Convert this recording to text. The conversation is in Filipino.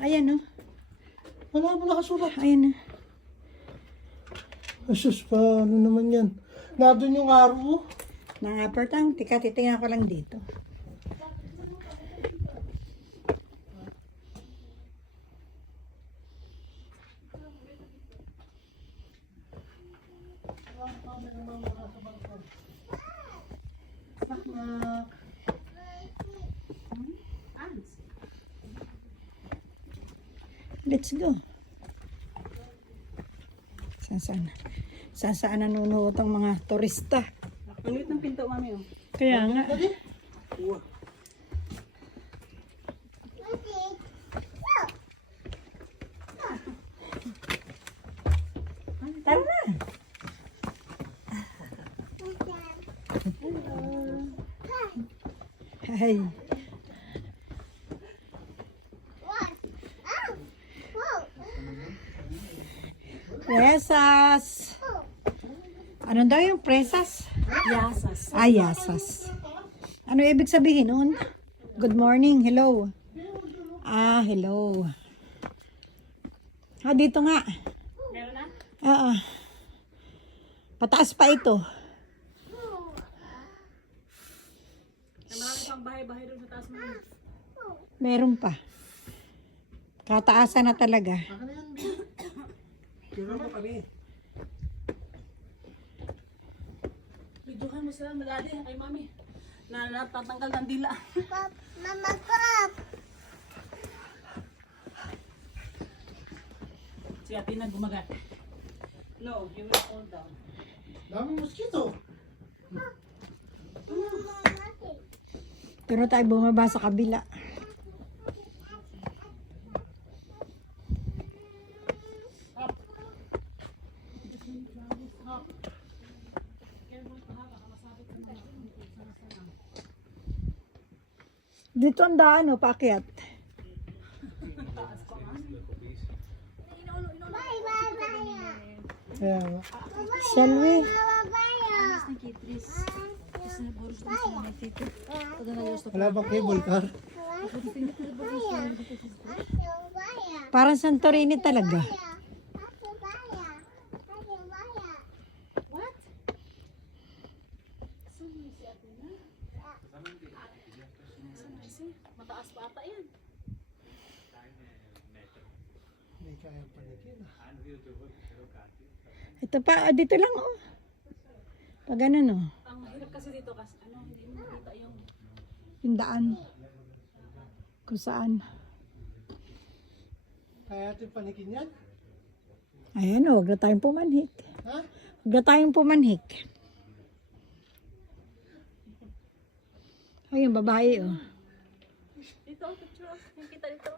Ayan, oh. Wala mo nakasulat. Ayan, oh. Asus pa, ano naman yan? Nandun yung araw. Nangapertang, titingnan ko lang dito. Let's go. Saan nanonood ang mga turista? Ang liit ng pinto, mami, oh. Kaya nga. Wow. Tara na. Hi. Presas. Ano daw yung presas? Yasas. Yasas. Ano ibig sabihin nun? Good morning, hello. Hello. Dito nga. Meron na? Oo. Pataas pa ito. Marami pang bahay-bahay doon sa taas mo. Meron pa. Kataasan na talaga. Kira mo kami. Videohan mo sila malali kay mami. Na natatanggal ng dila. Mama Pop! Si ate na gumagat. No, you will fall down. Daming mosquito. Pero tayo bumaba sa kabila. Dito ang daan, paakyat. Kaya nga. Shall we? Wala bang cable car? Parang Santorini talaga. Mataas pa ata yan. Hindi kaya panikin. Ito pa, dito lang, oh. Pag ganun, oh. Ang hirap kasi dito kasi hindi mo makita Yung daan. Kung saan. Kaya natin panikin yan? Ayan, oh. Huwag na tayong pumanhik. Ha? Huwag na tayong pumanhik. Ay, yung babae, oh. Dito, picture. Yung kita dito.